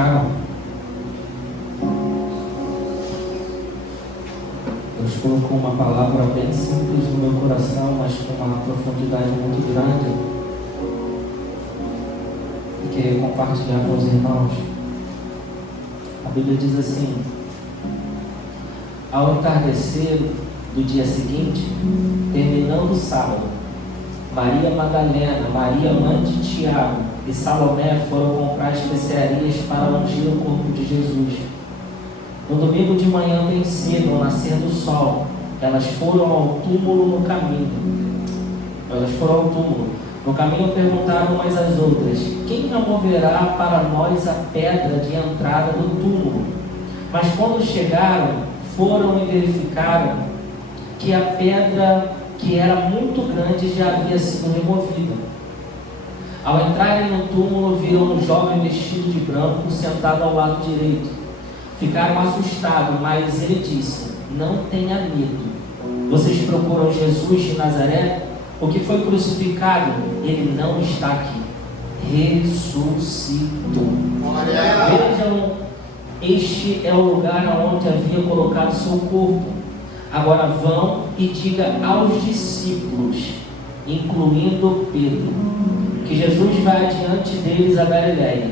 carro, Deus colocou uma palavra bem simples no meu coração, mas com uma profundidade muito grande, e queria compartilhar com os irmãos. A Bíblia diz assim: ao entardecer do dia seguinte, terminando o sábado, Maria Madalena, Maria mãe de Tiago e Salomé foram comprar especiarias para ungir o corpo de Jesus. No domingo de manhã bem cedo, ao nascer do sol, elas foram ao túmulo no caminho. No caminho perguntaram umas às outras: quem removerá para nós a pedra de entrada do túmulo? Mas quando chegaram, foram e verificaram que a pedra, que era muito grande, já havia sido removida. Ao entrarem no túmulo, viram um jovem vestido de branco sentado ao lado direito. Ficaram assustados, mas ele disse: não tenha medo. Vocês procuram Jesus de Nazaré? O que foi crucificado? Ele não está aqui. Ressuscitou. Vejam, este é o lugar onde havia colocado seu corpo. Agora vão e diga aos discípulos, incluindo Pedro, que Jesus vai adiante deles a Galiléia.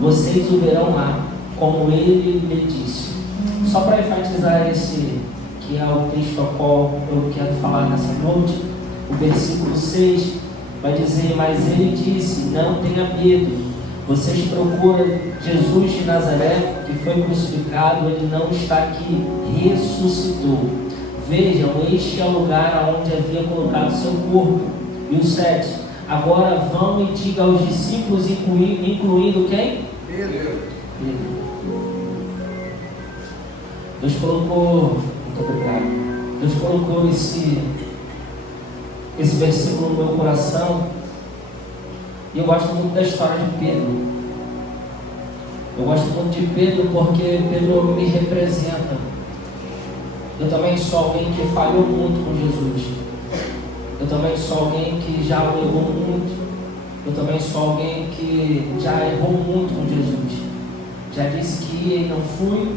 Vocês o verão lá, como ele lhe disse. Só para enfatizar esse, que é o texto ao qual eu quero falar nessa noite, o versículo 6 vai dizer: mas ele disse, não tenha medo. Vocês procuram Jesus de Nazaré, que foi crucificado, ele não está aqui, ressuscitou. Vejam, este é o lugar onde havia colocado seu corpo. E o 7, agora vão e diga aos discípulos, incluindo quem? Pedro. Deus colocou, muito obrigado, Deus colocou esse versículo no meu coração. E eu gosto muito da história de Pedro. Eu gosto muito de Pedro porque Pedro me representa. Eu também sou alguém que falhou muito com Jesus. Eu também sou alguém que já errou muito. Eu também sou alguém que já errou muito com Jesus. Já disse que ia e não fui.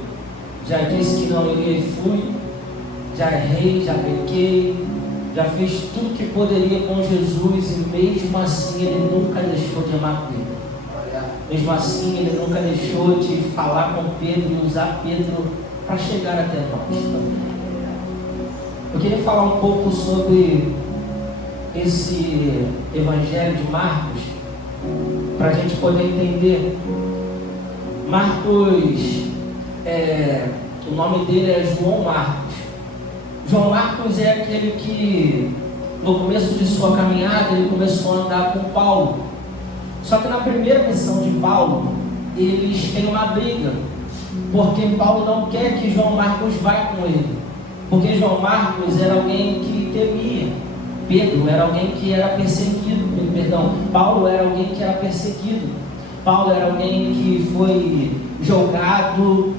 Já disse que não iria e fui. Já errei, já pequei. Já fiz tudo que poderia com Jesus e mesmo assim ele nunca deixou de amar Pedro. Mesmo assim ele nunca deixou de falar com Pedro e usar Pedro para chegar até nós. Eu queria falar um pouco sobre esse Evangelho de Marcos, para a gente poder entender. Marcos, o nome dele é João Marcos. João Marcos é aquele que, no começo de sua caminhada, ele começou a andar com Paulo. Só que na primeira missão de Paulo, eles têm uma briga, porque Paulo não quer que João Marcos vá com ele, porque João Marcos era alguém que temia. Pedro era alguém que era perseguido, Paulo era alguém que era perseguido. Paulo era alguém que foi jogado.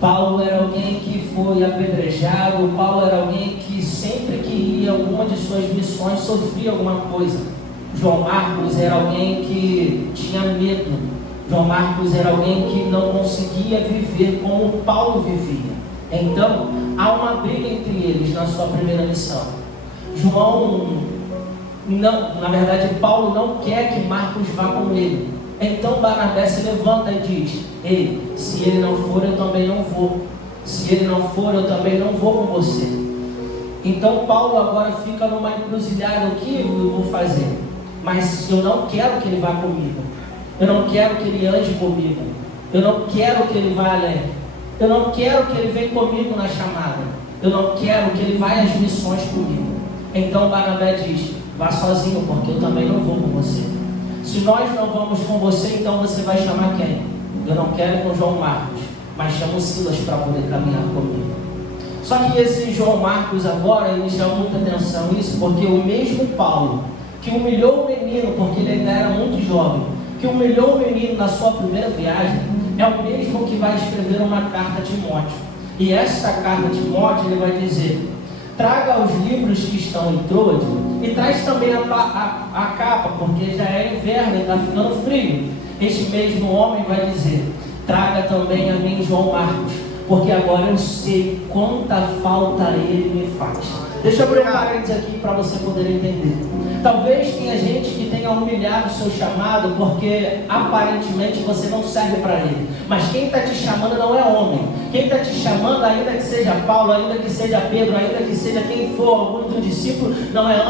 Paulo era alguém que foi apedrejado. Paulo era alguém que sempre que ia a alguma de suas missões sofria alguma coisa. João Marcos era alguém que tinha medo. João Marcos era alguém que não conseguia viver como Paulo vivia. Então, há uma briga entre eles na sua primeira missão. Paulo não quer que Marcos vá com ele. Então Barnabé se levanta e diz: ei, se ele não for, eu também não vou. Se ele não for, eu também não vou com você. Então Paulo agora fica numa encruzilhada: o que eu vou fazer? Mas eu não quero que ele vá comigo. Eu não quero que ele ande comigo. Eu não quero que ele vá além. Eu não quero que ele venha comigo na chamada. Eu não quero que ele vá às missões comigo. Então Barnabé diz: vá sozinho, porque eu também não vou com você. Se nós não vamos com você, então você vai chamar quem? Eu não quero ir com João Marcos, mas chamo Silas para poder caminhar comigo. Só que esse João Marcos agora, ele chama muita atenção isso, porque o mesmo Paulo, que humilhou o menino, porque ele ainda era muito jovem, que humilhou o menino na sua primeira viagem, é o mesmo que vai escrever uma carta a Timóteo. E essa carta a Timóteo, ele vai dizer: traga os livros que estão em Troade e traz também a capa, porque já é inverno e está ficando frio. este mesmo homem vai dizer: traga também a mim João Marcos, porque agora eu sei quanta falta ele me faz. Deixa eu abrir um parênteses aqui para você poder entender. Talvez tenha gente que tenha humilhado o seu chamado porque aparentemente você não serve para ele. Mas quem está te chamando não é homem. Quem está te chamando, ainda que seja Paulo, ainda que seja Pedro, ainda que seja quem for, algum dos discípulos, não é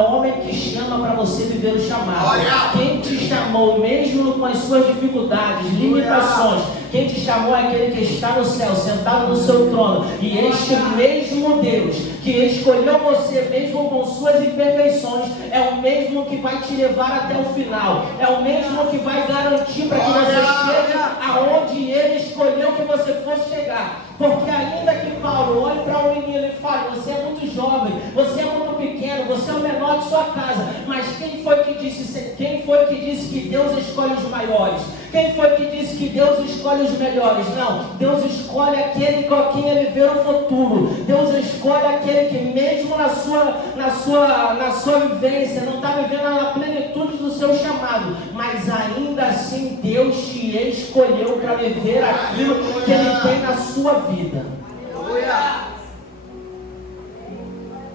homem que chama para você viver o chamado. Quem te chamou, mesmo com as suas dificuldades, limitações, quem te chamou é aquele que está no céu, sentado no seu trono. E este mesmo Deus que escolheu você, mesmo com suas imperfeições, é o mesmo que vai te levar até o final. É o mesmo que vai garantir para que você chegue aonde Ele escolheu que você fosse chegar. Porque ainda que Paulo olhe para um menino e fale: você é muito jovem, você é muito pequeno, você é o menor de sua casa. Mas quem foi que disse que Deus escolhe os maiores? Quem foi que disse que Deus escolhe os melhores? Não, Deus escolhe aquele com quem Ele vê o futuro. Deus escolhe aquele que mesmo na sua vivência não está vivendo na plenitude do seu chamado, mas ainda assim Deus te escolheu para viver aquilo que Ele tem na sua vida.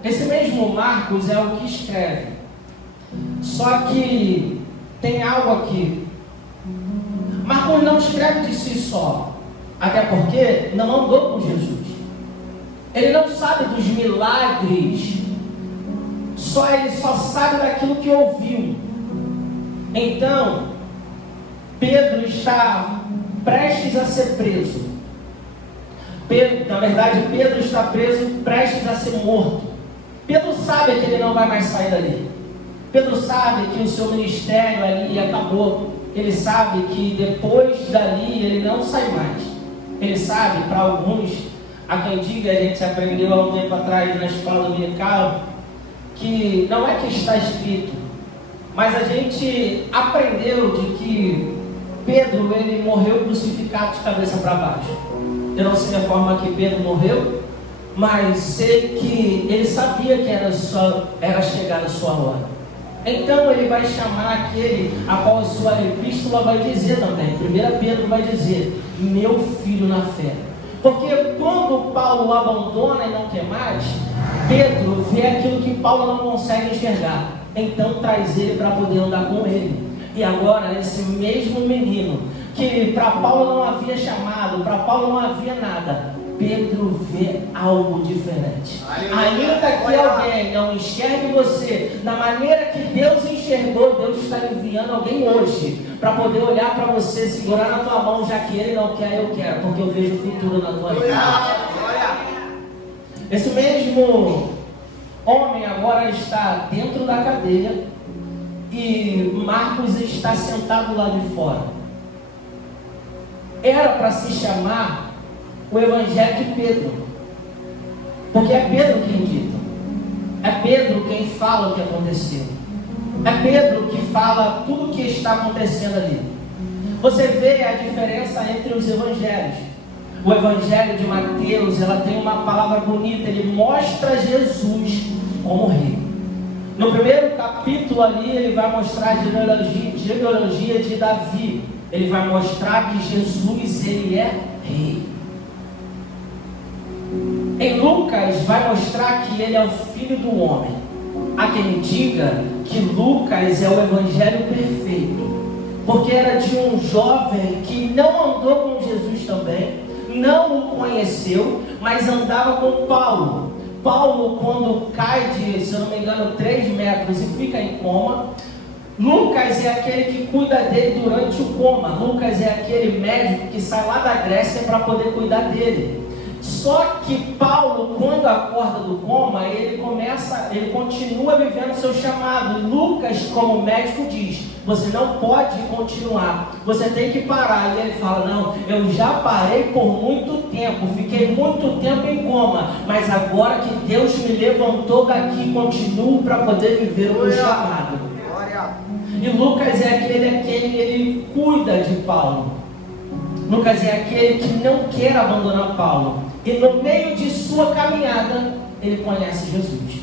Esse mesmo Marcos é o que escreve, só que tem algo aqui. Marcos não escreve de si só, até porque não andou com Jesus. Ele não sabe dos milagres, ele só sabe daquilo que ouviu. Então, Pedro está prestes a ser preso. Pedro está preso, prestes a ser morto. Pedro sabe que ele não vai mais sair dali. Pedro sabe que o seu ministério ali acabou. Ele sabe que depois dali ele não sai mais. Ele sabe, para alguns, a cantiga a gente aprendeu há um tempo atrás na escola dominical, que não é que está escrito, mas a gente aprendeu de que Pedro, ele morreu crucificado de cabeça para baixo. Eu não sei a forma que Pedro morreu, mas sei que ele sabia que era chegada a sua hora. Então ele vai chamar aquele a qual a sua epístola vai dizer também. 1 Pedro vai dizer: meu filho na fé. Porque quando Paulo abandona e não quer mais, Pedro vê aquilo que Paulo não consegue enxergar. Então traz ele para poder andar com ele. E agora esse mesmo menino, que para Paulo não havia chamado, para Paulo não havia nada, Pedro vê algo diferente. Ainda que alguém não enxergue você da maneira que Deus enxergou, Deus está enviando alguém hoje para poder olhar para você, segurar na tua mão, já que Ele não quer, eu quero, porque eu vejo o futuro na tua vida. Esse mesmo homem agora está dentro da cadeia e Marcos está sentado lá de fora. Era para se chamar o Evangelho de Pedro, porque é Pedro quem dita, é Pedro quem fala o que aconteceu, é Pedro que fala tudo o que está acontecendo ali. Você vê a diferença entre os evangelhos. O Evangelho de Mateus, ela tem uma palavra bonita, ele mostra Jesus como rei. No primeiro capítulo ali, ele vai mostrar a genealogia de Davi. Ele vai mostrar que Jesus, ele é rei. Em Lucas vai mostrar que ele é o Filho do Homem. Há quem diga que Lucas é o Evangelho perfeito, porque era de um jovem que não andou com Jesus também, não o conheceu, mas andava com Paulo. Paulo, quando cai de, se eu não me engano, 3 metros e fica em coma, Lucas é aquele que cuida dele durante o coma. Lucas é aquele médico que sai lá da Grécia para poder cuidar dele. Só que Paulo, quando acorda do coma, ele continua vivendo seu chamado. Lucas, como médico, diz: você não pode continuar, você tem que parar. E ele fala: não, eu já parei por muito tempo, fiquei muito tempo em coma, mas agora que Deus me levantou daqui, continuo para poder viver o meu chamado. E Lucas é aquele a quem ele cuida de Paulo. Lucas é aquele que não quer abandonar Paulo. E no meio de sua caminhada, ele conhece Jesus.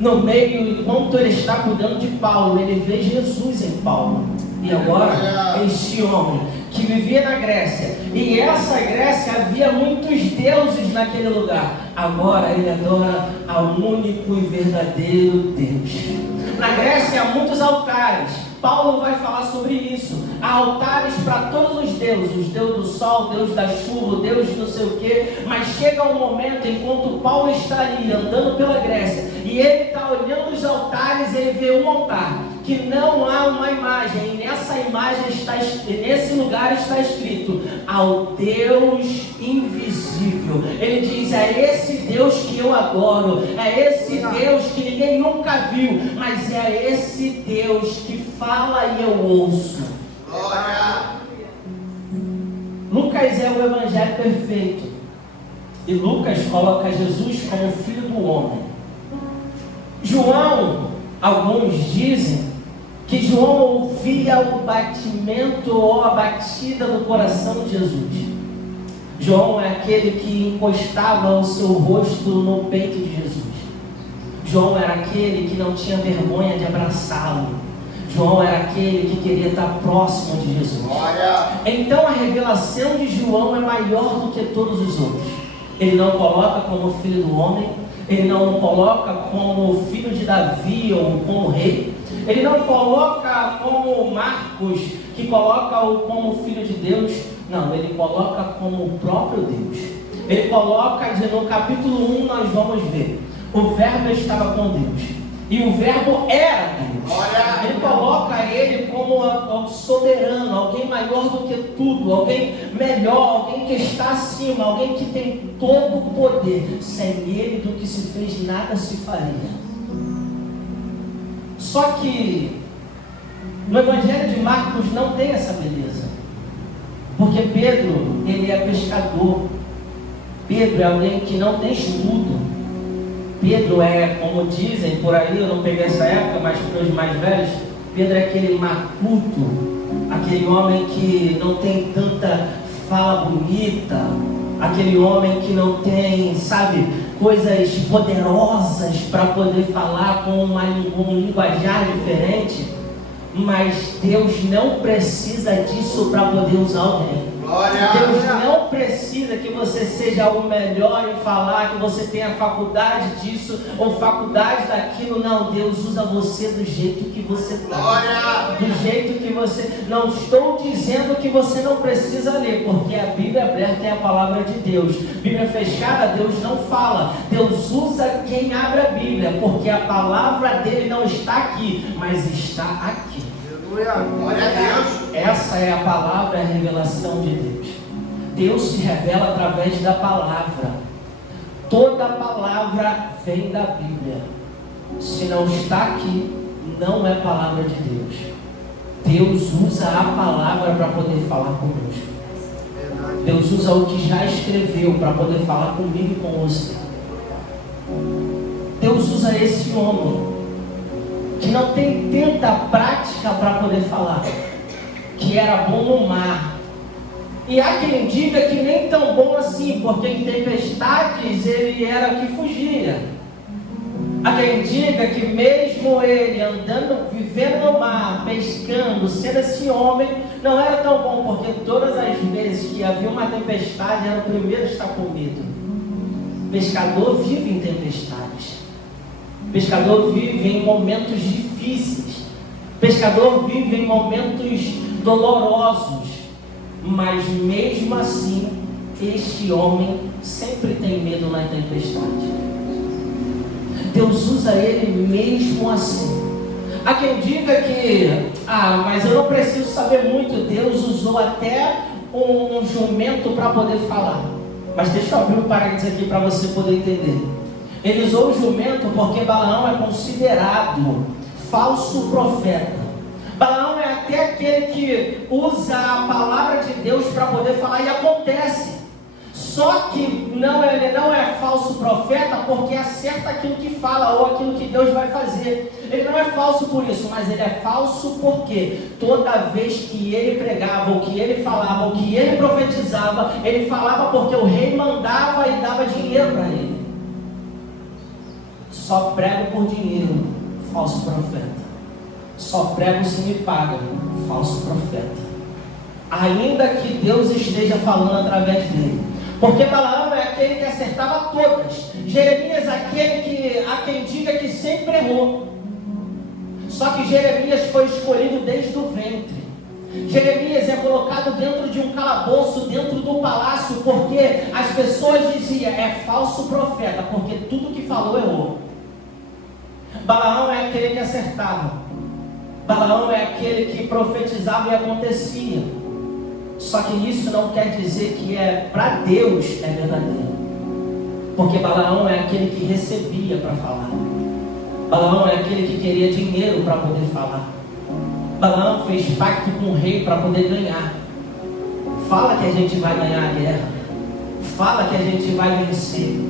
No meio, enquanto ele está cuidando de Paulo, ele vê Jesus em Paulo. E agora, este homem que vivia na Grécia, e essa Grécia havia muitos deuses naquele lugar, agora ele adora ao único e verdadeiro Deus. Na Grécia há muitos altares. Paulo vai falar sobre isso. Há altares para todos os deuses do sol, Deus da chuva, Deus de não sei o que. Mas chega um momento, enquanto Paulo está ali andando pela Grécia, e ele está olhando os altares, ele vê um altar que não há uma imagem, e nessa imagem nesse lugar está escrito: ao Deus invisível. Ele diz: é esse Deus que eu adoro, é esse Deus que ninguém nunca viu, mas é esse Deus que fala e eu ouço. Glória. Lucas é o evangelho perfeito, e Lucas coloca Jesus como filho do homem. João, alguns dizem que João ouvia o batimento ou a batida do coração de Jesus. João é aquele que encostava o seu rosto no peito de Jesus. João era aquele que não tinha vergonha de abraçá-lo. João era aquele que queria estar próximo de Jesus. Então a revelação de João é maior do que todos os outros. Ele não coloca como filho do homem, ele não coloca como filho de Davi ou como rei. Ele não coloca como Marcos, que coloca-o como filho de Deus. Não, ele coloca como o próprio Deus. Ele coloca, no capítulo 1 nós vamos ver, o verbo estava com Deus, e o verbo era Deus. Ele coloca ele como soberano, alguém maior do que tudo, alguém melhor, alguém que está acima, alguém que tem todo o poder. Sem ele, do que se fez, nada se faria. Só que no Evangelho de Marcos não tem essa beleza, porque Pedro, ele é pescador. Pedro é alguém que não tem estudo. Pedro é, como dizem por aí, eu não peguei essa época, mas para os mais velhos, Pedro é aquele matuto, aquele homem que não tem tanta fala bonita, aquele homem que não tem, sabe, coisas poderosas para poder falar com um linguajar diferente. Mas Deus não precisa disso para poder usar alguém. Deus não precisa que você seja o melhor em falar, que você tenha faculdade disso ou faculdade daquilo. Não, Deus usa você do jeito que você está, do jeito que você... Não estou dizendo que você não precisa ler, porque a Bíblia aberta é a palavra de Deus. Bíblia fechada, Deus não fala. Deus usa quem abre a Bíblia, porque a palavra dele não está aqui, mas está aqui. Glória a Deus. Essa é a palavra, a revelação de Deus. Deus se revela através da palavra. Toda palavra vem da Bíblia. Se não está aqui, não é palavra de Deus. Deus usa a palavra para poder falar conosco. Deus usa o que já escreveu para poder falar comigo e com você. Deus usa esse homem que não tem tanta prática para poder falar, que era bom no mar. E há quem diga que nem tão bom assim, porque em tempestades ele era que fugia. Há quem diga que mesmo ele andando, vivendo no mar, pescando, sendo esse homem, não era tão bom, porque todas as vezes que havia uma tempestade, era o primeiro a estar com medo. Pescador vive em tempestades. Pescador vive em momentos difíceis. Pescador vive em momentos dolorosos. Mas mesmo assim, este homem sempre tem medo na tempestade. Deus usa ele mesmo assim. Há quem diga que, mas eu não preciso saber muito. Deus usou até um jumento para poder falar. Mas deixa eu abrir um parênteses aqui para você poder entender. Ele usou o jumento porque Balaão é considerado falso profeta. Balaão é até aquele que usa a palavra de Deus para poder falar, e acontece. Só que ele não é falso profeta porque acerta aquilo que fala ou aquilo que Deus vai fazer. Ele não é falso por isso, mas ele é falso porque toda vez que ele pregava, ou que ele falava, ou que ele profetizava, ele falava porque o rei mandava e dava dinheiro para ele. Só prego por dinheiro, falso profeta. Só prego se me paga, falso profeta, ainda que Deus esteja falando através dele. Porque Balaão é aquele que acertava todas. Jeremias é há quem diga que sempre errou. Só que Jeremias foi escolhido desde o ventre. Jeremias é colocado dentro de um calabouço, dentro do palácio, porque as pessoas diziam, é falso profeta, porque tudo que falou errou. Balaão é aquele que acertava. Balaão é aquele que profetizava e acontecia. Só que isso não quer dizer que para Deus é verdadeiro. Porque Balaão é aquele que recebia para falar. Balaão é aquele que queria dinheiro para poder falar. Balaão fez pacto com o rei para poder ganhar. Fala que a gente vai ganhar a guerra. Fala que a gente vai vencer.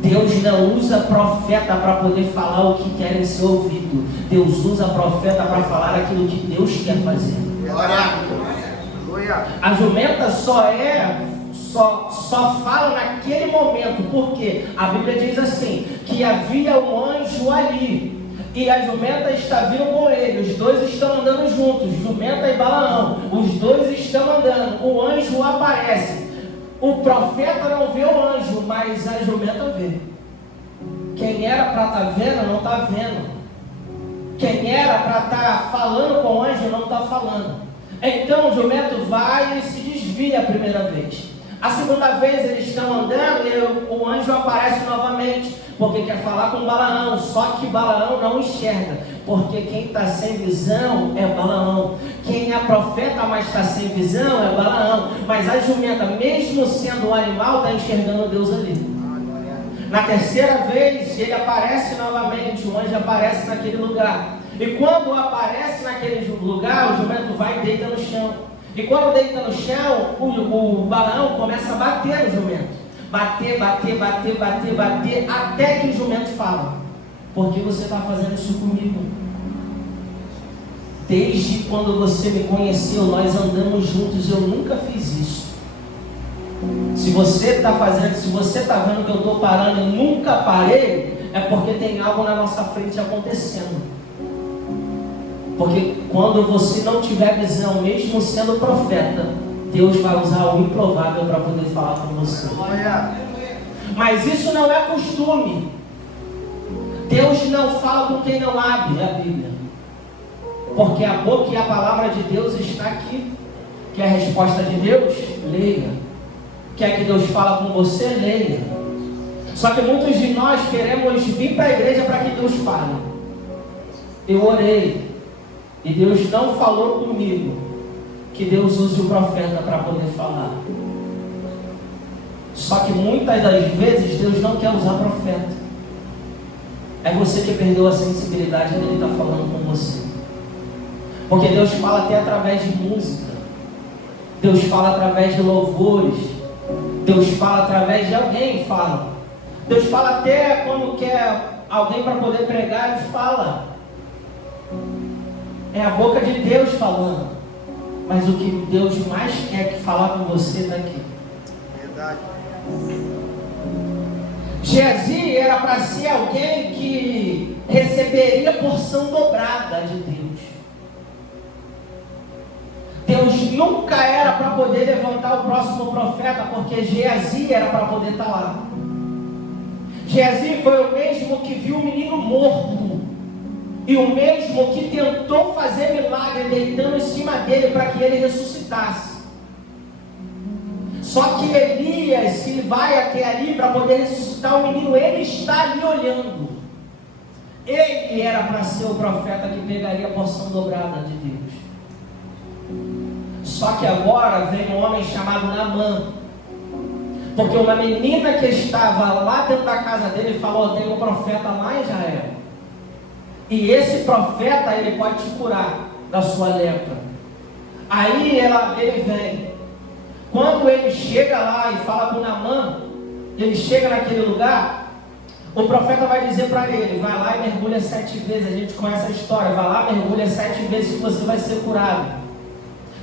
Deus não usa profeta para poder falar o que querem ser ouvido. Deus usa profeta para falar aquilo que Deus quer fazer. A jumenta só fala naquele momento, porque a Bíblia diz assim, que havia um anjo ali, e a jumenta está vindo com ele, os dois estão andando juntos, jumenta e Balaão, os dois estão andando, o anjo aparece, o profeta não vê o anjo, mas a jumenta vê. Quem era para estar vendo, não está vendo. Quem era para estar falando com o anjo, não está falando. Então o jumento vai e se desvia a primeira vez. A segunda vez eles estão andando e o anjo aparece novamente, porque quer falar com Balaão, só que Balaão não enxerga, porque quem está sem visão é Balaão. Quem é profeta, mas está sem visão é Balaão. Mas a jumenta, mesmo sendo um animal, está enxergando Deus ali. Na terceira vez ele aparece novamente, o anjo aparece naquele lugar. E quando aparece naquele lugar, o jumento vai e deita no chão. E quando deita no chão, o Balaão começa a bater no jumento. Bater, até que o jumento fala: por que você está fazendo isso comigo? Desde quando você me conheceu, nós andamos juntos, eu nunca fiz isso. Se você está vendo que eu estou parando e nunca parei, é porque tem algo na nossa frente acontecendo. Porque quando você não tiver visão, mesmo sendo profeta, Deus vai usar o improvável para poder falar com você. Mas isso não é costume. Deus não fala com quem não abre a Bíblia. Porque a boca e a palavra de Deus está aqui. Quer a resposta de Deus? Leia. Quer que Deus fale com você? Leia. Só que muitos de nós queremos vir para a igreja para que Deus fale. Eu orei e Deus não falou comigo. Que Deus use o profeta para poder falar. Só que muitas das vezes Deus não quer usar profeta. É você que perdeu a sensibilidade dele estar falando com você. Porque Deus fala até através de música. Deus fala através de louvores. Deus fala através de alguém, fala. Deus fala até quando quer alguém para poder pregar, Deus fala. É a boca de Deus falando. Mas o que Deus mais quer que falar com você está aqui. Verdade. Geazi era para ser alguém que receberia porção dobrada de Deus. Deus nunca era para poder levantar o próximo profeta, porque Geazi era para poder estar lá. Geazi foi o mesmo que viu o menino morto, e o mesmo que tentou fazer milagre deitando em cima dele para que ele ressuscitasse. Só que Elias, se vai até ali para poder ressuscitar o menino, ele está ali olhando. Ele era para ser o profeta que pegaria a porção dobrada de Deus. Só que agora vem um homem chamado Naamã, porque uma menina que estava lá dentro da casa dele falou: tem um profeta lá em Israel, e esse profeta ele pode te curar da sua lepra. Aí ele vem. Quando ele chega lá e fala com Naamã, ele chega naquele lugar, o profeta vai dizer para ele: vai lá e mergulha 7 vezes. A gente conhece a história. Vai lá, mergulha 7 vezes que você vai ser curado.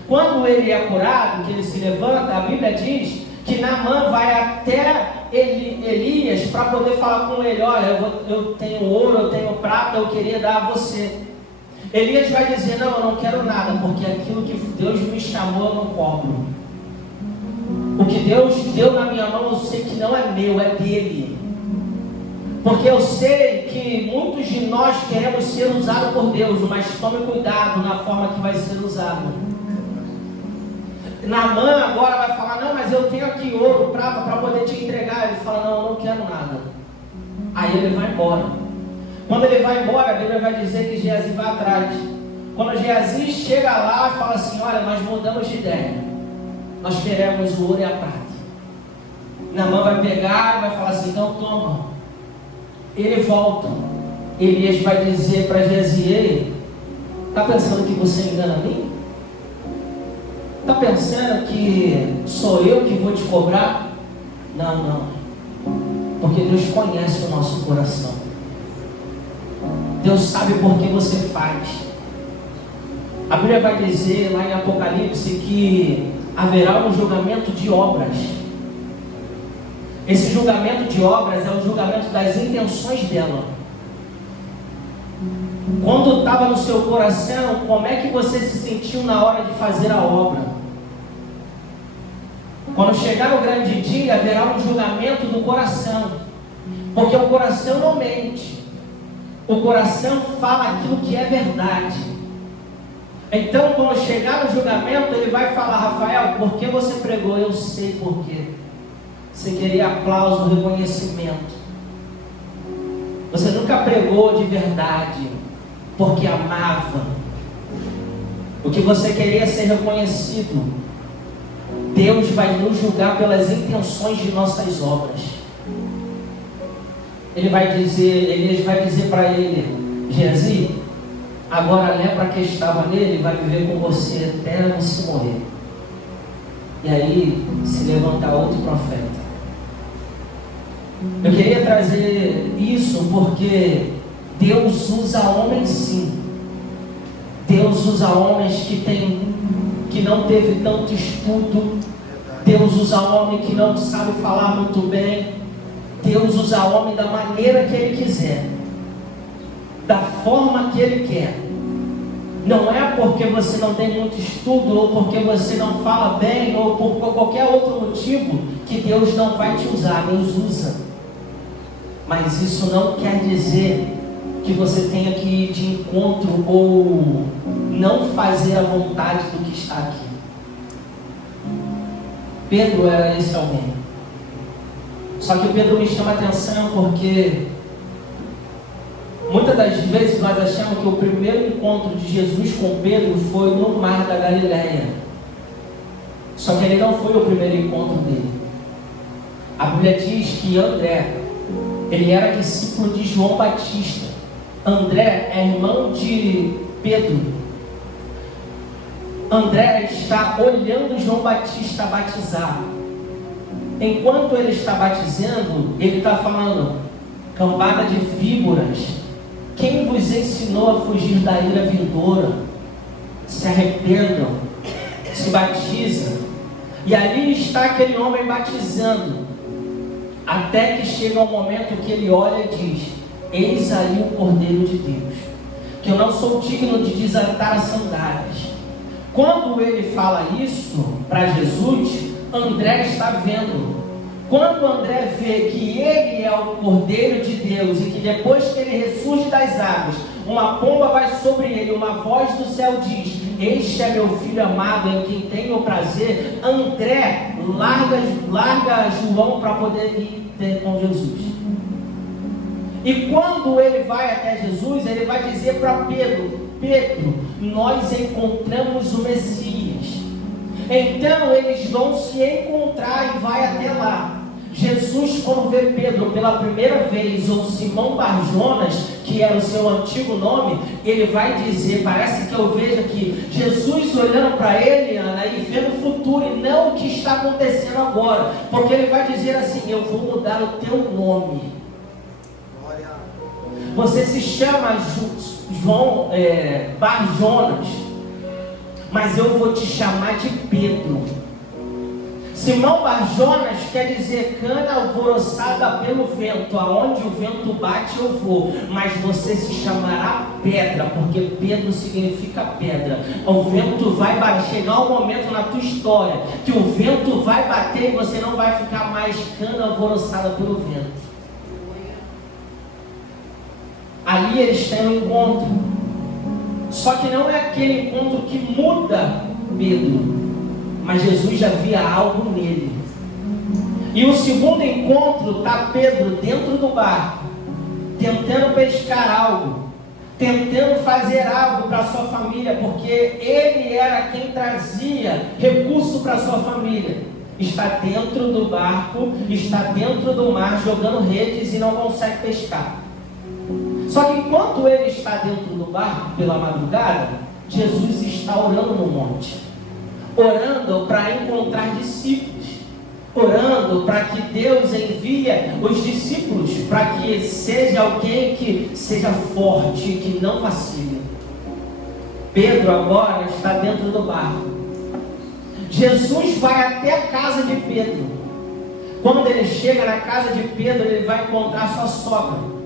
Quando ele é curado, que ele se levanta, a Bíblia diz que Naamã vai até Elias para poder falar com ele: olha, eu tenho ouro, eu tenho prata, eu queria dar a você. Elias vai dizer: não, eu não quero nada, porque aquilo que Deus me chamou eu não cobro. O que Deus deu na minha mão eu sei que não é meu, é dele. Porque eu sei que muitos de nós queremos ser usados por Deus, mas tome cuidado na forma que vai ser usado. Naamã agora vai falar: não, mas eu tenho aqui ouro, prata para poder te entregar. Ele fala: não, eu não quero nada. Aí ele vai embora. Quando ele vai embora, a Bíblia vai dizer que Geazi vai atrás. Quando Geazi chega lá e fala assim: olha, nós mudamos de ideia, nós queremos o ouro e a prata. Naamã vai pegar e vai falar assim: então toma. Ele volta. Elias vai dizer para Geazi: ei, está pensando que você engana a mim? Está pensando que sou eu que vou te cobrar? Não, não. Porque Deus conhece o nosso coração. Deus sabe por que você faz. A Bíblia vai dizer lá em Apocalipse que haverá um julgamento de obras. Esse julgamento de obras é o julgamento das intenções dela. Quando estava no seu coração, como é que você se sentiu na hora de fazer a obra? Quando chegar o grande dia, haverá um julgamento do coração. Porque o coração não mente. O coração fala aquilo que é verdade. Então, quando chegar no julgamento, ele vai falar: Rafael, por que você pregou? Eu sei por quê. Você queria aplauso, reconhecimento. Você nunca pregou de verdade, porque amava. O que você queria ser reconhecido. Deus vai nos julgar pelas intenções de nossas obras. Ele vai dizer para ele: Geazi, agora a lepra que estava nele vai viver com você até você morrer. E aí se levanta outro profeta. Eu queria trazer isso porque Deus usa homens sim. Deus usa homens que não teve tanto estudo. Deus usa homem que não sabe falar muito bem. Deus usa homem da maneira que Ele quiser, da forma que Ele quer. Não é porque você não tem muito estudo, ou porque você não fala bem, ou por qualquer outro motivo, que Deus não vai te usar. Deus usa. Mas isso não quer dizer que você tenha que ir de encontro ou não fazer a vontade do que está aqui. Pedro era esse alguém. Só que Pedro me chama a atenção porque muitas das vezes nós achamos que o primeiro encontro de Jesus com Pedro foi no mar da Galileia. Só que ele não foi o primeiro encontro dele. A Bíblia diz que André, ele era discípulo de João Batista. André é irmão de Pedro. André está olhando João Batista batizar. Enquanto ele está batizando, ele está falando: cambada de víboras, quem vos ensinou a fugir da ira vindoura? Se arrependam, se batizam. E ali está aquele homem batizando, até que chega um momento que ele olha e diz: eis aí o Cordeiro de Deus, que eu não sou digno de desatar as sandálias. Quando ele fala isso para Jesus, André está vendo. Quando André vê que ele é o Cordeiro de Deus e que depois que ele ressurge das águas, uma pomba vai sobre ele, uma voz do céu diz: este é meu filho amado em quem tenho prazer. André larga João para poder ir ter com Jesus. E quando ele vai até Jesus, ele vai dizer para Pedro: Pedro, nós encontramos o Messias. Então eles vão se encontrar e vai até lá. Jesus, quando vê Pedro pela primeira vez, ou Simão Barjonas, que era o seu antigo nome, ele vai dizer, parece que eu vejo aqui, Jesus olhando para ele, Ana, e vendo o futuro e não o que está acontecendo agora, porque ele vai dizer assim: eu vou mudar o teu nome. Você se chama João Barjonas, mas eu vou te chamar de Pedro. Simão Bar-Jonas quer dizer cana alvoroçada pelo vento, aonde o vento bate eu vou, mas você se chamará pedra, porque Pedro significa pedra. O vento vai chegar um momento na tua história que o vento vai bater e você não vai ficar mais cana alvoroçada pelo vento. Ali eles têm um encontro, só que não é aquele encontro que muda Pedro, mas Jesus já via algo nele. E o segundo encontro está Pedro dentro do barco, tentando pescar algo, tentando fazer algo para sua família, porque ele era quem trazia recurso para sua família. Está dentro do barco, está dentro do mar, jogando redes e não consegue pescar. Só que enquanto ele está dentro do barco pela madrugada, Jesus está orando no monte, orando para encontrar discípulos, orando para que Deus envie os discípulos, para que seja alguém que seja forte, que não vacile. Pedro agora está dentro do barco. Jesus vai até a casa de Pedro. Quando ele chega na casa de Pedro, ele vai encontrar sua sogra.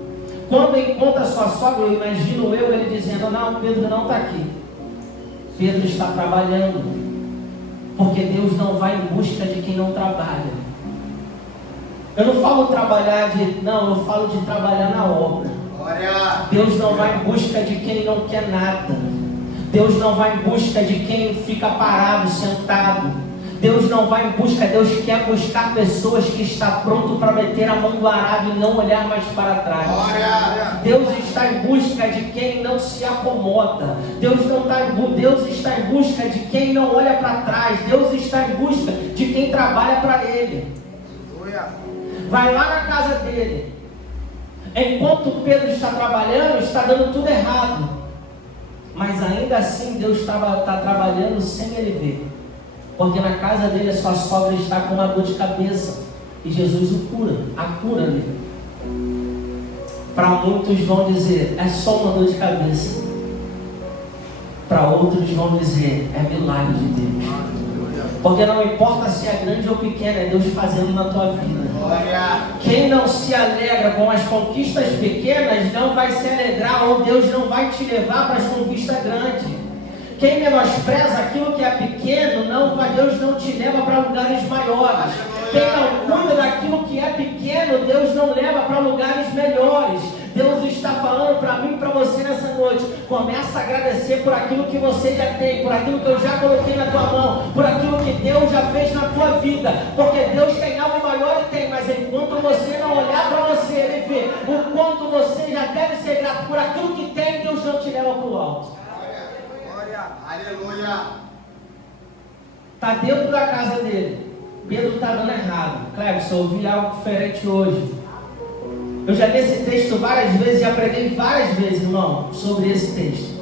Quando encontra sua sogra, eu imagino ele dizendo: não, Pedro não está aqui. Pedro está trabalhando, porque Deus não vai em busca de quem não trabalha. Eu não falo trabalhar eu falo de trabalhar na obra. Deus não vai em busca de quem não quer nada. Deus não vai em busca de quem fica parado, sentado. Deus não vai em busca, Deus quer buscar pessoas que estão pronto para meter a mão no arado e não olhar mais para trás. Deus está em busca de quem não se acomoda. Deus está em busca de quem não olha para trás. Deus está em busca de quem trabalha para Ele. Vai lá na casa dele. Enquanto Pedro está trabalhando, está dando tudo errado. Mas ainda assim Deus está trabalhando sem ele ver. Porque na casa dele a sua sogra está com uma dor de cabeça. E Jesus o cura, a cura dele. Para muitos vão dizer, é só uma dor de cabeça. Para outros vão dizer, é milagre de Deus. Porque não importa se é grande ou pequena, é Deus fazendo na tua vida. Quem não se alegra com as conquistas pequenas, não vai se alegrar, ou Deus não vai te levar para as conquistas grandes. Quem menospreza aquilo que é pequeno, Deus não te leva para lugares maiores. Quem não cuida daquilo que é pequeno, Deus não leva para lugares melhores. Deus está falando para mim e para você nessa noite. Começa a agradecer por aquilo que você já tem, por aquilo que eu já coloquei na tua mão, por aquilo que Deus já fez na tua vida. Porque Deus tem algo maior e tem, mas enquanto você não olhar para você e ver o quanto você já deve ser grato por aquilo que tem, Deus não te leva para o alto. Aleluia. Está dentro da casa dele. Pedro está dando errado. Cleberson, eu ouvi algo diferente hoje. Eu já li esse texto várias vezes, já preguei várias vezes, irmão, sobre esse texto.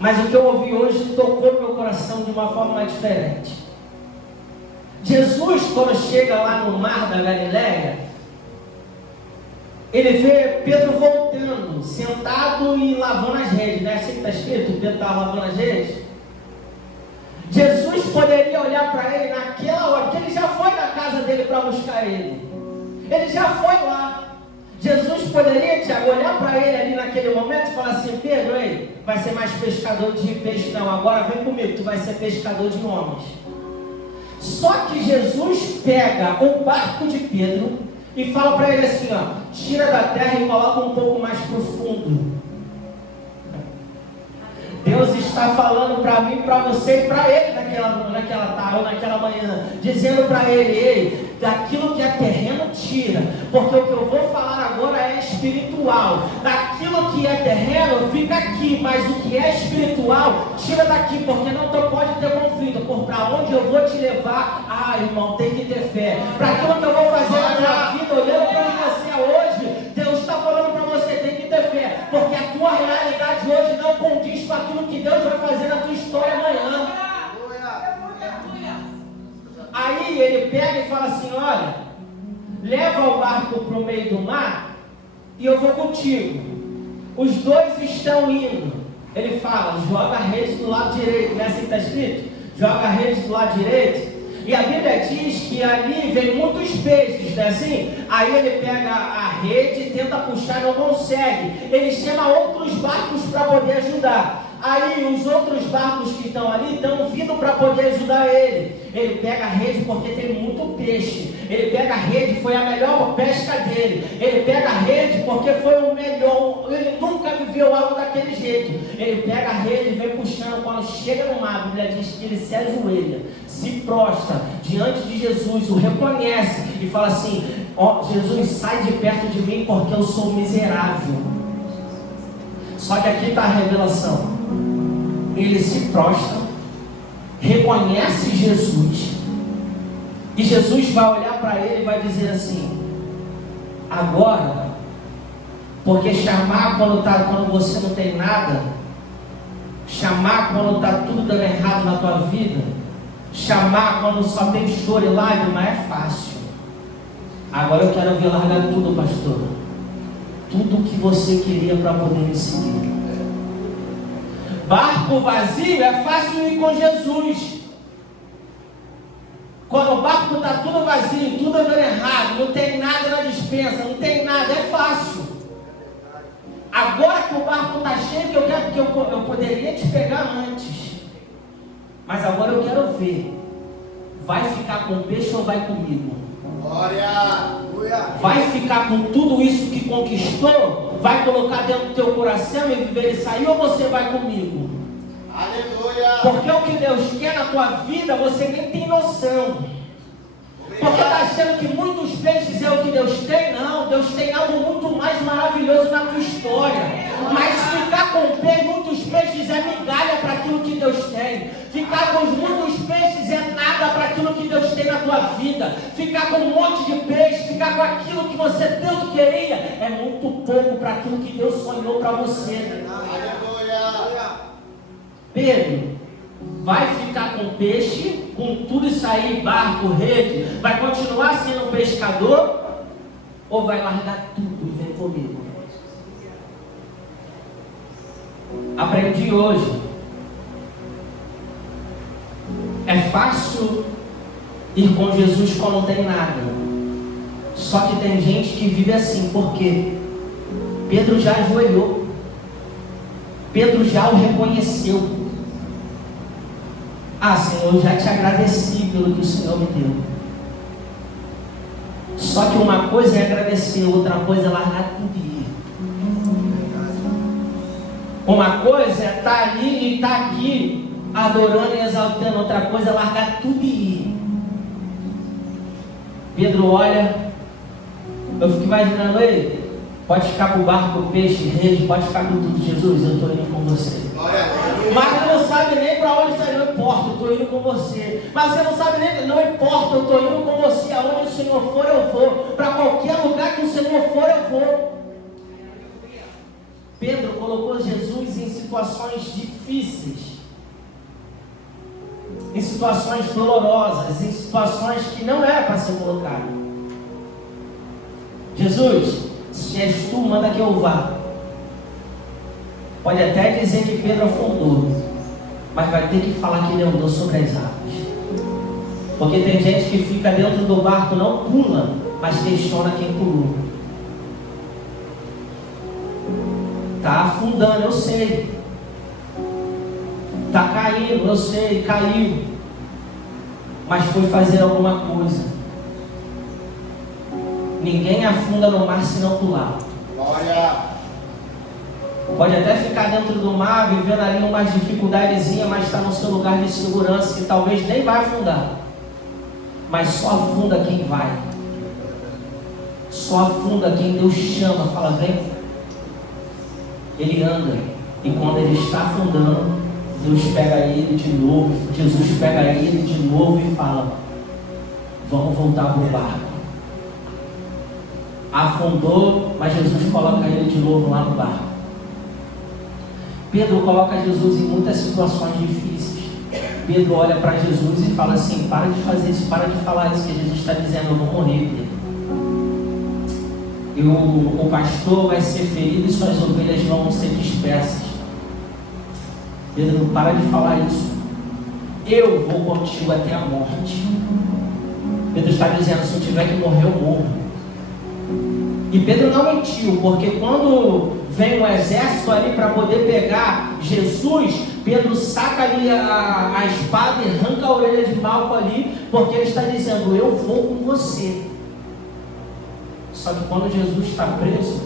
Mas o que eu ouvi hoje tocou meu coração de uma forma diferente. Jesus, quando chega lá no mar da Galileia, ele vê Pedro voltando, sentado e lavando as redes, né? Assim que está escrito, Pedro estava lavando as redes. Jesus poderia olhar para ele naquela hora, porque ele já foi na casa dele para buscar ele. Ele já foi lá. Jesus poderia, Tiago, olhar para ele ali naquele momento e falar assim: Pedro, ei, vai ser mais pescador de peixe não, agora vem comigo, tu vai ser pescador de homens. Só que Jesus pega o barco de Pedro e fala para ele assim, ó, tira da terra e coloca um pouco mais profundo. Deus está falando para mim, para você e para ele naquela tarde ou naquela manhã, dizendo para ele: ei, daquilo que é terreno tira, porque o que eu vou falar agora é espiritual. Daquilo que é terreno fica aqui, mas o que é espiritual tira daqui, porque não pode ter conflito. Por para onde eu vou te levar, irmão, tem que ter fé. Para aquilo que eu vou fazer na tua vida, olhando para você hoje, Deus está falando para você, tem que ter fé, porque a tua realidade hoje não condiz com aquilo que Deus vai fazer na tua história amanhã. Aí ele pega e fala assim: olha, leva o barco para o meio do mar e eu vou contigo. Os dois estão indo. Ele fala: joga a rede do lado direito, não é assim que está escrito? Joga a rede do lado direito. E a Bíblia diz que ali vem muitos peixes, né assim? Aí ele pega a rede e tenta puxar, não consegue. Ele chama outros barcos para poder ajudar. Aí os outros barcos que estão ali estão vindo para poder ajudar ele. Ele pega a rede porque tem muito peixe. Ele pega a rede, foi a melhor pesca dele. Ele pega a rede porque foi o melhor. Ele nunca viveu algo daquele jeito. Ele pega a rede e vem puxando. Quando chega no mar, a Bíblia diz que ele se ajoelha, se prostra diante de Jesus, o reconhece e fala assim: ó, Jesus, sai de perto de mim porque eu sou miserável. Só que aqui está a revelação. Ele se prostra, reconhece Jesus, e Jesus vai olhar para ele e vai dizer assim: agora, porque chamar quando você não tem nada, chamar quando está tudo dando errado na tua vida, chamar quando só tem choro e lágrima é fácil. Agora eu quero ver largar tudo, pastor, tudo que você queria para poder me seguir. Barco vazio é fácil ir com Jesus. Quando o barco está tudo vazio, tudo dando errado, não tem nada na despensa, não tem nada, é fácil. Agora que o barco está cheio, eu poderia te pegar antes. Mas agora eu quero ver. Vai ficar com o peixe ou vai comigo? Glória! Vai ficar com tudo isso que conquistou? Vai colocar dentro do teu coração e viver e sair, ou você vai comigo? Aleluia! Porque o que Deus quer na tua vida, você nem tem noção. Porque está achando que muitos peixes é o que Deus tem? Não, Deus tem algo muito mais maravilhoso na tua história. Mas ficar com muitos peixes é migalha para aquilo que Deus tem. Ficar com muitos peixes é nada para aquilo que Deus tem na tua vida. Ficar com um monte de peixe, ficar com aquilo que você tanto queria, é muito pouco para aquilo que Deus sonhou para você. Aleluia! Pedro vai ficar com peixe, com tudo isso aí, barco, rede, vai continuar sendo pescador, ou vai largar tudo e vem comigo? Aprendi hoje. É fácil ir com Jesus quando não tem nada. Só que tem gente que vive assim, porque Pedro já ajoelhou, Pedro já o reconheceu. Ah, Senhor, eu já te agradeci pelo que o Senhor me deu. Só que uma coisa é agradecer, outra coisa é largar tudo e ir. Uma coisa é estar ali e estar aqui adorando e exaltando, outra coisa é largar tudo e ir. Pedro olha, eu fico imaginando ele. Pode ficar com o barco, com o peixe, rede, pode ficar com tudo. Jesus, eu estou indo com você. Mas você não sabe nem para onde está indo, não importa, eu estou indo com você. Mas você não sabe nem, não importa, eu estou indo com você. Aonde o Senhor for, eu vou. Para qualquer lugar que o Senhor for, eu vou. Pedro colocou Jesus em situações difíceis, em situações dolorosas, em situações que não era para ser colocado. Jesus, se és tu, manda que eu vá. Pode até dizer que Pedro afundou, mas vai ter que falar que ele andou sobre as águas. Porque tem gente que fica dentro do barco, não pula, mas questiona quem pulou. Está afundando, eu sei. Está caindo, eu sei, caiu. Mas foi fazer alguma coisa. Ninguém afunda no mar se não pular. Glória! Pode até ficar dentro do mar, vivendo ali umas dificuldadezinha, mas está no seu lugar de segurança, que talvez nem vai afundar. Mas só afunda quem vai. Só afunda quem Deus chama, fala, vem. Ele anda. E quando ele está afundando, Deus pega ele de novo, Jesus pega ele de novo e fala, vamos voltar para o barco. Afundou, mas Jesus coloca ele de novo lá no barco. Pedro coloca Jesus em muitas situações difíceis. Pedro olha para Jesus e fala assim, para de fazer isso, para de falar isso que Jesus está dizendo, eu vou morrer, Pedro. O pastor vai ser ferido e suas ovelhas vão ser dispersas. Pedro, para de falar isso. Eu vou contigo até a morte. Pedro está dizendo: se eu tiver que morrer, eu morro. E Pedro não mentiu, porque quando vem o exército ali para poder pegar Jesus, Pedro saca ali a espada e arranca a orelha de Malco ali, porque ele está dizendo: eu vou com você. Só que quando Jesus está preso,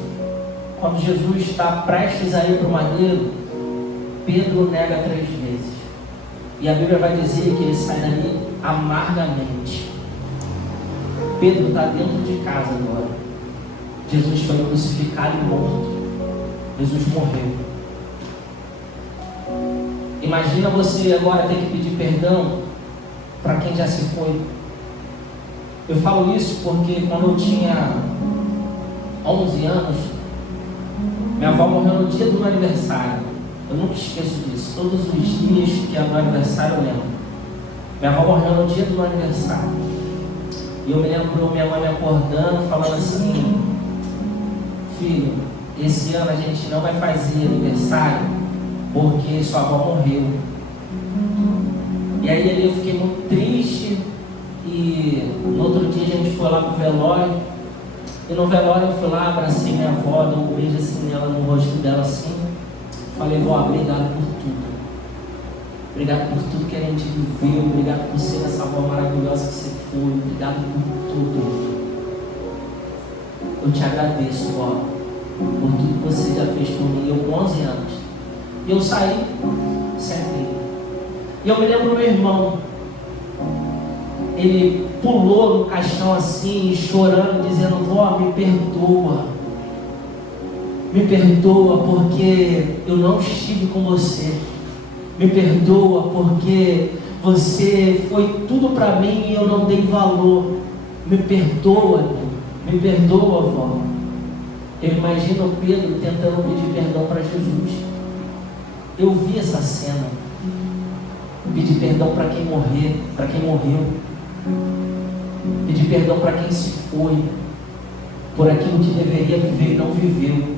quando Jesus está prestes a ir para o madeiro, Pedro nega 3 vezes. E a Bíblia vai dizer que ele sai dali amargamente. Pedro está dentro de casa agora. Jesus foi crucificado e morto. Jesus morreu. Imagina você agora ter que pedir perdão para quem já se foi. Eu falo isso porque quando eu tinha 11 anos, minha avó morreu no dia do meu aniversário. Eu nunca esqueço disso. Todos os dias que é meu aniversário eu lembro. Minha avó morreu no dia do meu aniversário. E eu me lembro minha mãe me acordando, falando assim: filho, esse ano a gente não vai fazer aniversário porque sua avó morreu. E aí ali eu fiquei muito triste. E no outro dia a gente foi lá pro velório. E no velório eu fui lá, abracei minha avó, dei um beijo assim nela, no rosto dela assim. Falei: vó, obrigado por tudo. Obrigado por tudo que a gente viveu. Obrigado por ser essa avó maravilhosa que você foi. Obrigado por tudo. Eu te agradeço, vó, por tudo que você já fez por mim. Eu com 11 anos. E eu saí, sentei. E eu me lembro do meu irmão. Ele pulou no caixão assim, chorando, dizendo: vó, me perdoa. Me perdoa porque eu não estive com você. Me perdoa porque você foi tudo para mim e eu não dei valor. Me perdoa, me perdoa, vó. Eu imagino Pedro tentando pedir perdão para Jesus. Eu vi essa cena. Pedir perdão para quem morreu. Pedir perdão para quem se foi, por aquilo que deveria viver e não viveu.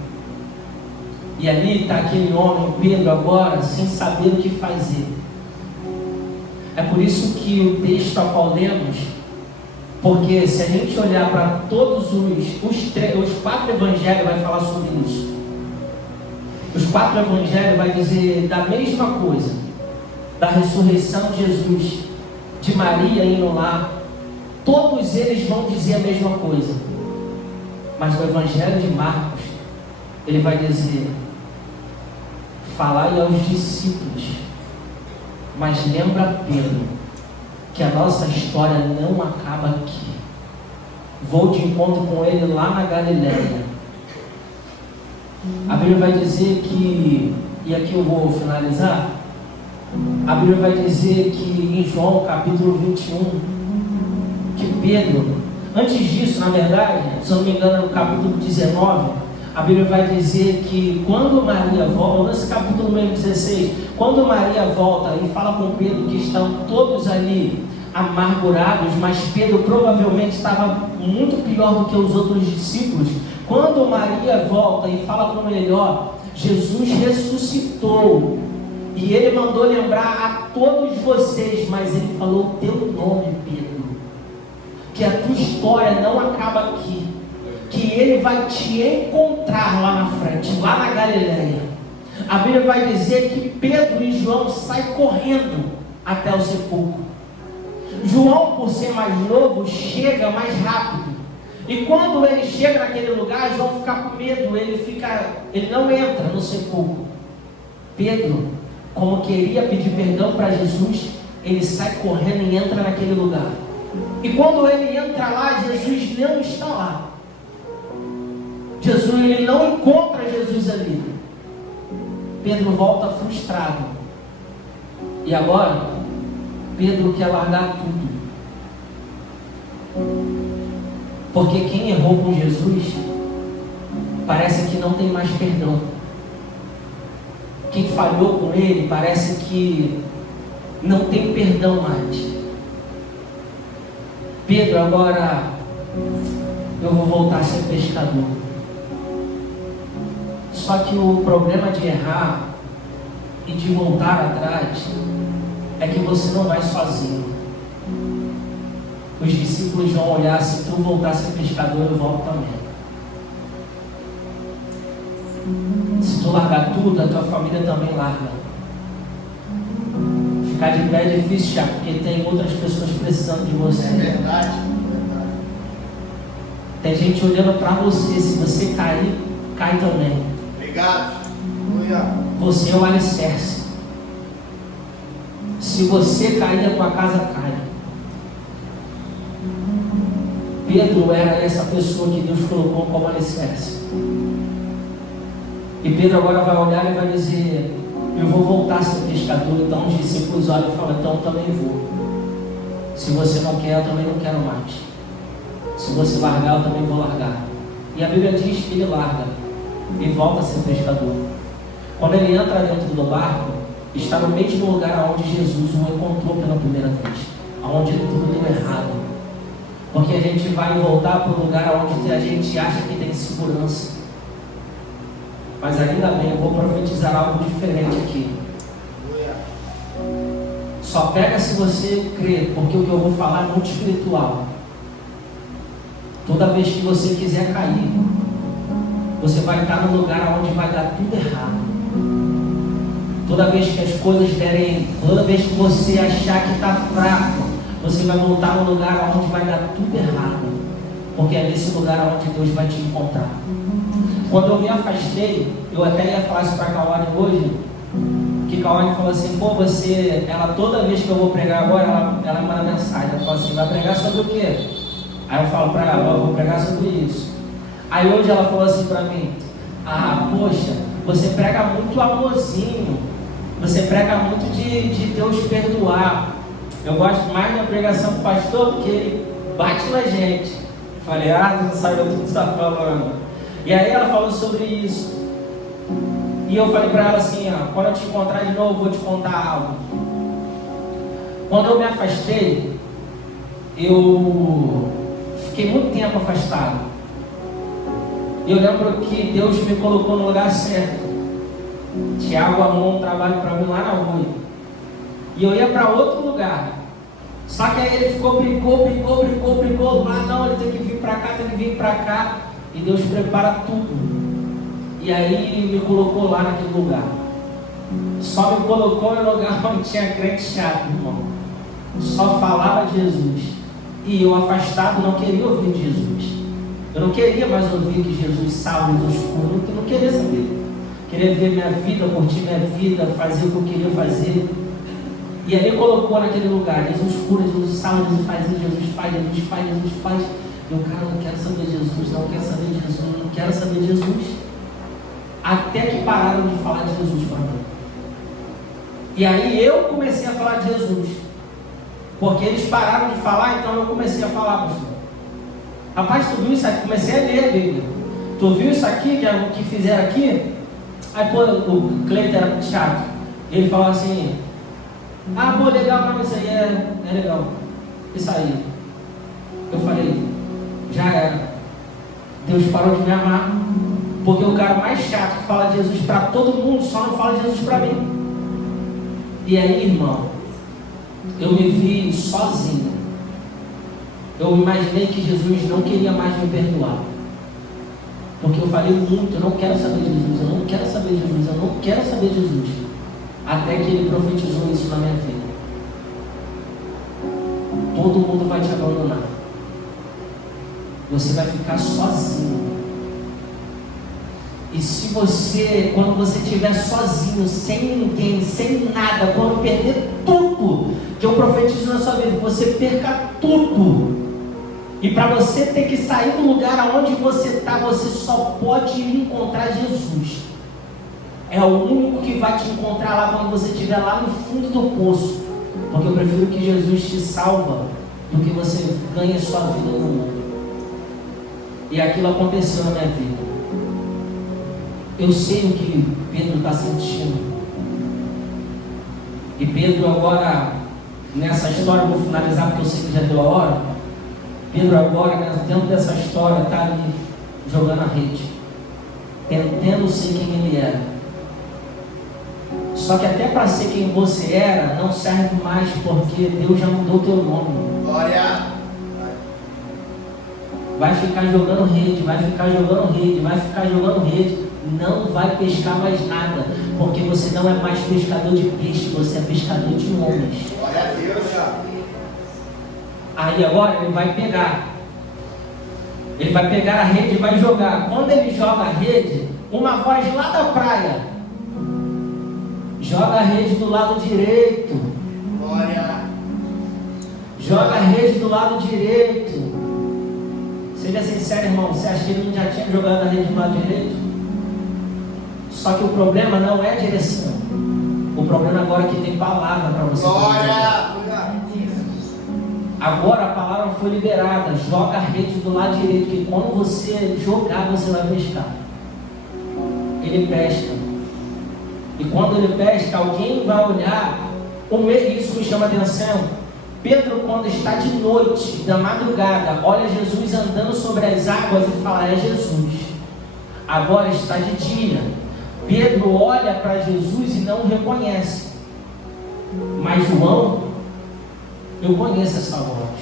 E ali está aquele homem, Pedro, agora, sem saber o que fazer. É por isso que o texto a qual lemos, porque se a gente olhar para todos os 4 evangelhos, vai falar sobre isso. Os 4 evangelhos vai dizer da mesma coisa, da ressurreição de Jesus, de Maria indo lá. Todos eles vão dizer a mesma coisa. Mas no evangelho de Marcos, ele vai dizer: falai aos discípulos, mas lembra Pedro, que a nossa história não acaba aqui. Vou de encontro com ele lá na Galileia. A Bíblia vai dizer que, e aqui eu vou finalizar, a Bíblia vai dizer que em João capítulo 21, que Pedro, antes disso, na verdade, se eu não me engano, no capítulo 19, a Bíblia vai dizer que quando Maria volta, nesse capítulo mesmo 16, quando Maria volta e fala com Pedro que estão todos ali amargurados, mas Pedro provavelmente estava muito pior do que os outros discípulos. Quando Maria volta e fala com ele: ó, Jesus ressuscitou, e ele mandou lembrar a todos vocês, mas ele falou o teu nome, Pedro, que a tua história não acaba aqui, que ele vai te encontrar lá na frente, lá na Galileia. A Bíblia vai dizer que Pedro e João saem correndo até o sepulcro. João, por ser mais novo, chega mais rápido. E quando ele chega naquele lugar, João fica com medo, ele não entra no sepulcro. Pedro, como queria pedir perdão para Jesus, ele sai correndo e entra naquele lugar. E quando ele entra lá, Jesus não está lá. Ele não encontra Jesus ali. Pedro volta frustrado. E agora, Pedro quer largar tudo. Porque quem errou com Jesus, parece que não tem mais perdão. Quem falhou com ele, parece que não tem perdão mais. Pedro, agora eu vou voltar a ser pescador. Só que o problema de errar e de voltar atrás é que você não vai sozinho. os discípulos vão olhar, se tu voltar a ser pescador, eu volto também. Se tu largar tudo, a tua família também larga. Ficar de pé é difícil, Thiago, porque tem outras pessoas precisando de você. É verdade. Tem gente olhando para você. Se você cair, cai também. Obrigado. Você é o alicerce. Se você cair, a tua casa cai. Pedro era essa pessoa que Deus colocou como alicerce. E Pedro agora vai olhar e vai dizer: eu vou voltar a ser pescador. Então os discípulos olham e falam: então eu também vou. Se você não quer, eu também não quero mais. Se você largar, eu também vou largar. E a Bíblia diz que ele larga e volta a ser pescador. Quando ele entra dentro do barco, está no mesmo lugar onde Jesus o encontrou pela primeira vez, onde tudo deu errado. Porque a gente vai voltar para o lugar onde a gente acha que tem segurança. Mas ainda bem, eu vou profetizar algo diferente aqui. Só pega se você crê, porque o que eu vou falar é muito espiritual. Toda vez que você quiser cair, você vai estar no lugar onde vai dar tudo errado. Toda vez que as coisas derem, toda vez que você achar que está fraco, você vai voltar no lugar onde vai dar tudo errado. Porque é nesse lugar onde Deus vai te encontrar. Quando eu me afastei, eu até ia falar isso para a Kawane hoje, que Kawane falou assim: pô, ela toda vez que eu vou pregar agora, ela manda mensagem, ela fala assim: vai pregar sobre o quê? Aí eu falo para ela: eu vou pregar sobre isso. Aí hoje ela falou assim para mim: ah, poxa, você prega muito amorzinho, você prega muito de Deus perdoar. Eu gosto mais da pregação do pastor, porque ele bate na gente. Eu falei: ah, tu não sabe do que tu está falando. E aí ela falou sobre isso. E eu falei para ela assim: ó, quando eu te encontrar de novo, eu vou te contar algo. Quando eu me afastei, eu fiquei muito tempo afastado. Eu lembro que Deus me colocou no lugar certo. Tiago arrumou um trabalho para mim lá na rua. E eu ia para outro lugar. Só que aí ele brigou. Ah, não, ele tem que vir para cá, tem que vir para cá. E Deus prepara tudo. E aí me colocou lá naquele lugar. Só me colocou no lugar onde tinha crente chato, irmão. Só falava de Jesus. E eu afastado não queria ouvir de Jesus. Eu não queria mais ouvir que Jesus salva os escuros. Eu não queria saber. Queria ver minha vida, curtir minha vida, fazer o que eu queria fazer. E aí me colocou naquele lugar. Jesus cura, Jesus salva, Jesus faz, Jesus faz. Eu, cara, não quero saber de Jesus, não quero saber de Jesus, não quero saber de Jesus. Até que pararam de falar de Jesus para mim. E aí eu comecei a falar de Jesus. Porque eles pararam de falar, então eu comecei a falar, pastor. Rapaz, tu viu isso aqui? Comecei a ler a Bíblia. Tu viu isso aqui, que é o que fizeram aqui? Aí, pô, o Cleiton era muito chato. Ele falou assim: ah, pô, legal, mas isso aí é legal. Isso aí. Eu falei: já era. Deus parou de me amar. Porque o cara mais chato que fala de Jesus para todo mundo só não fala de Jesus para mim. E aí, irmão, eu me vi sozinho. Eu imaginei que Jesus não queria mais me perdoar. Porque eu falei muito: eu não quero saber de Jesus, eu não quero saber de Jesus, eu não quero saber de Jesus. Até que ele profetizou isso na minha vida. Todo mundo vai te abandonar. Você vai ficar sozinho. E se você, quando você estiver sozinho, sem ninguém, sem nada, quando perder tudo que eu profetizo na sua vida, você perca tudo. E para você ter que sair do lugar aonde você está, você só pode encontrar Jesus. É o único que vai te encontrar lá quando você estiver lá no fundo do poço. Porque eu prefiro que Jesus te salva do que você ganhe sua vida no mundo. E aquilo aconteceu na minha vida. Eu sei o que Pedro está sentindo. E Pedro agora, nessa história, eu vou finalizar porque eu sei que já deu a hora. Pedro agora, dentro dessa história, está ali jogando a rede, tentando ser quem ele era. Só que até para ser quem você era, não serve mais, porque Deus já mudou o teu nome. Glória! vai ficar jogando rede, vai ficar jogando rede, vai ficar jogando rede, não vai pescar mais nada, porque você não é mais pescador de peixe, você é pescador de homens. Glória a Deus. Aí agora ele vai pegar a rede e vai jogar. Quando ele joga a rede, uma voz lá da praia: joga a rede do lado direito. Glória. Joga a rede do lado direito. Seja sincero, irmão, você acha que ele já tinha jogado a rede do lado direito? Só que o problema não é a direção. O problema agora é que tem palavra para você. Glória. Agora a palavra foi liberada. Joga a rede do lado direito, que quando você jogar, você vai pescar. Ele pesca. E quando ele pesca, alguém vai olhar. Isso me chama a atenção. Pedro, quando está de noite, da madrugada, olha Jesus andando sobre as águas e fala: é Jesus. Agora está de dia. Pedro olha para Jesus e não o reconhece. Mas João, eu conheço essa voz.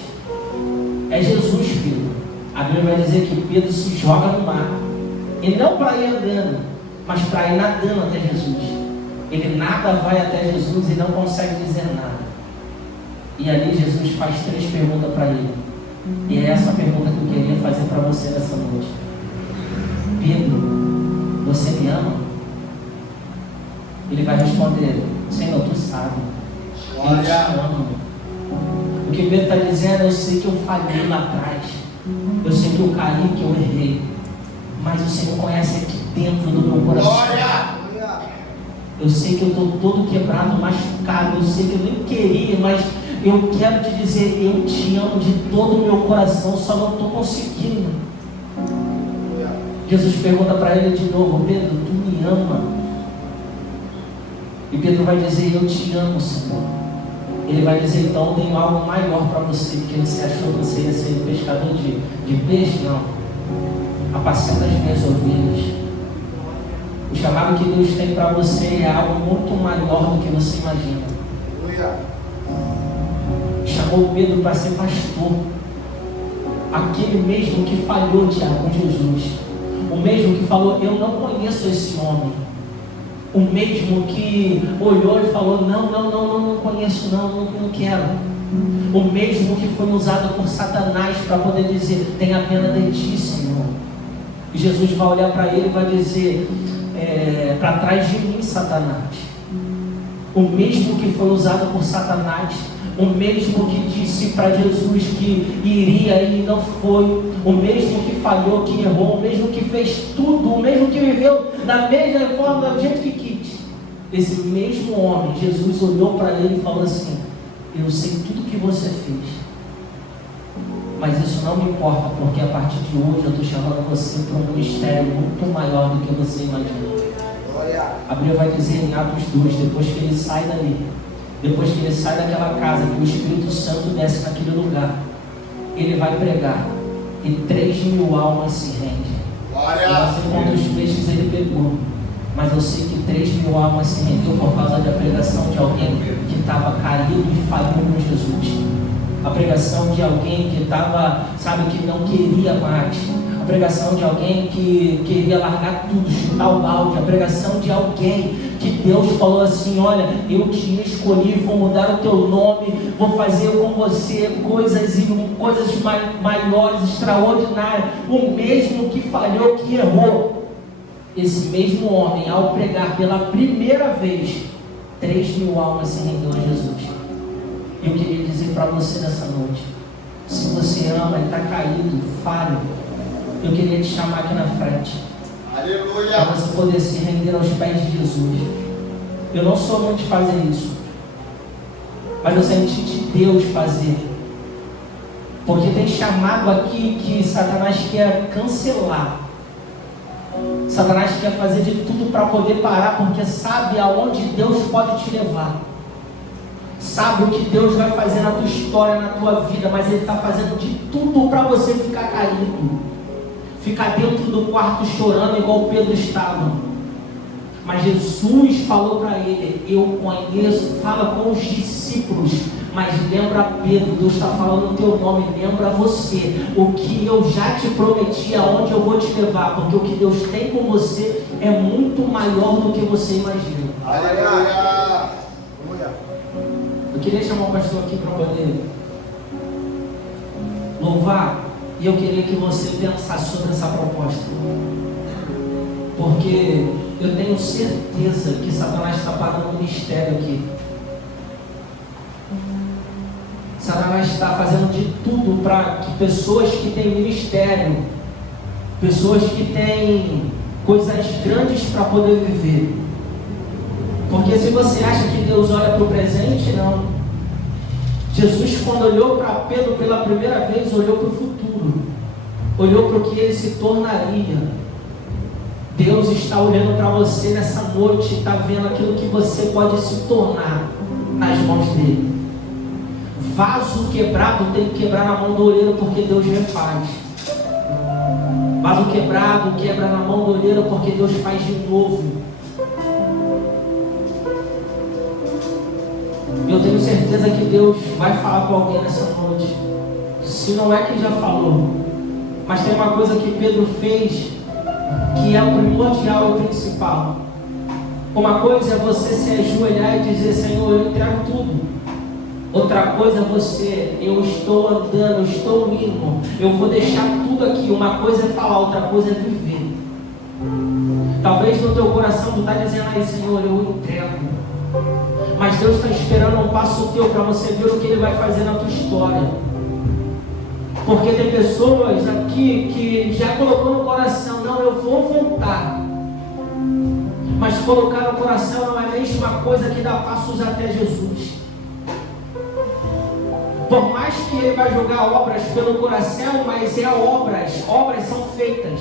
É Jesus, Pedro. A Bíblia vai dizer que Pedro se joga no mar. E não para ir andando, mas para ir nadando até Jesus. Ele nada vai até Jesus e não consegue dizer nada. E ali Jesus faz 3 perguntas para ele. E é essa pergunta que eu queria fazer para você nessa noite. Pedro, você me ama? Ele vai responder: Senhor, tu sabe. Eu te amo. O que Pedro está dizendo: eu sei que eu falhei lá atrás. Eu sei que eu caí, que eu errei. Mas o Senhor conhece aqui dentro do meu coração. Eu sei que eu estou todo quebrado, machucado. Eu sei que eu nem queria, mas eu quero te dizer: eu te amo de todo o meu coração, só não estou conseguindo. Jesus pergunta para ele de novo: Pedro, tu me ama? E Pedro vai dizer: eu te amo, Senhor. Ele vai dizer: então eu tenho algo maior para você, porque você achou que você ia ser pescador de peixe? Não. Apacenta as minhas ovelhas. O chamado que Deus tem para você é algo muito maior do que você imagina. Chamou Pedro para ser pastor. Aquele mesmo que falhou, Tiago, com Jesus. O mesmo que falou: eu não conheço esse homem. O mesmo que olhou e falou: não conheço, não quero. O mesmo que foi usado por Satanás para poder dizer: tenha pena de ti, Senhor. E Jesus vai olhar para ele e vai dizer: para trás de mim, Satanás. O mesmo que foi usado por Satanás, o mesmo que disse para Jesus que iria e não foi, o mesmo que falhou, que errou, o mesmo que fez tudo, o mesmo que viveu da mesma forma, do jeito que quis. Esse mesmo homem, Jesus olhou para ele e falou assim: eu sei tudo que você fez, mas isso não me importa, porque a partir de hoje eu estou chamando você para um ministério muito maior do que você imagina. A Bíblia vai dizer em Atos 2, depois que ele sai dali, depois que ele sai daquela casa, que o Espírito Santo desce naquele lugar, ele vai pregar e 3.000 almas se rendem. Eu não sei quantos peixes ele pegou, mas eu sei que 3.000 almas se rendeu por causa da pregação de alguém que estava caído e falhou com Jesus. A pregação de alguém que estava, que não queria mais. A pregação de alguém que queria largar tudo, chutar o balde. A pregação de alguém que Deus falou assim: olha, eu te escolhi, vou mudar o teu nome, vou fazer com você coisas maiores, extraordinárias. O mesmo que falhou, que errou. Esse mesmo homem, ao pregar pela primeira vez, 3.000 almas se rendeu a Jesus. Eu queria dizer para você nessa noite: se você ama e está caído, falho, eu queria te chamar aqui na frente. Aleluia! Para você poder se render aos pés de Jesus. Eu não sou muito de fazer isso, mas eu senti de Deus fazer. Porque tem chamado aqui que Satanás quer cancelar. Satanás quer fazer de tudo para poder parar, porque sabe aonde Deus pode te levar. Sabe o que Deus vai fazer na tua história, na tua vida, mas Ele está fazendo de tudo para você ficar caído. Ficar dentro do quarto chorando igual Pedro estava. Mas Jesus falou para ele: eu conheço, fala com os discípulos, mas lembra Pedro, Deus está falando o teu nome, lembra você, o que eu já te prometi, aonde eu vou te levar, porque o que Deus tem com você é muito maior do que você imagina. Aleluia. Eu queria chamar o pastor aqui para poder louvar, e eu queria que você pensasse sobre essa proposta, porque eu tenho certeza que Satanás está parando um mistério aqui. Satanás está fazendo de tudo para que pessoas que têm ministério, pessoas que têm coisas grandes para poder viver. Porque se você acha que Deus olha para o presente, não. Jesus, quando olhou para Pedro pela primeira vez, olhou para o futuro, olhou para o que ele se tornaria. Deus está olhando para você nessa noite, está vendo aquilo que você pode se tornar nas mãos dele. Vaso quebrado tem que quebrar na mão do oleiro, porque Deus refaz. Vaso quebrado quebra na mão do oleiro, porque Deus faz de novo. Eu tenho certeza que Deus vai falar com alguém nessa noite. Se não é que já falou, mas tem uma coisa que Pedro fez que é o primordial e o principal. Uma coisa é você se ajoelhar e dizer: Senhor, eu entrego tudo. Outra coisa é você: eu estou andando, eu estou indo, eu vou deixar tudo aqui. Uma coisa é falar, outra coisa é viver. Talvez no teu coração tu está dizendo aí: Senhor, eu entrego. Mas Deus está esperando um passo teu para você ver o que Ele vai fazer na tua história. Porque tem pessoas aqui que já colocou no coração: não, eu vou voltar. Mas colocar no coração não é a mesma coisa que dar passos até Jesus. Por mais que Ele vai jogar obras pelo coração, mas obras são feitas.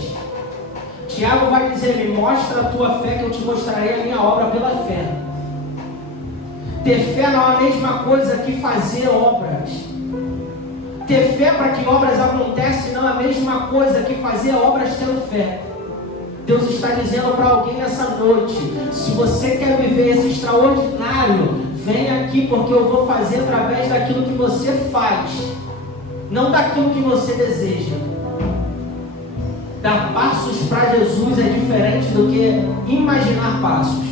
Tiago vai dizer: me mostra a tua fé, que eu te mostrarei a minha obra pela fé. Ter fé não é a mesma coisa que fazer obras. Ter fé para que obras aconteçam não é a mesma coisa que fazer obras tendo fé. Deus está dizendo para alguém nessa noite: se você quer viver esse extraordinário, vem aqui, porque eu vou fazer através daquilo que você faz, não daquilo que você deseja. Dar passos para Jesus é diferente do que imaginar passos.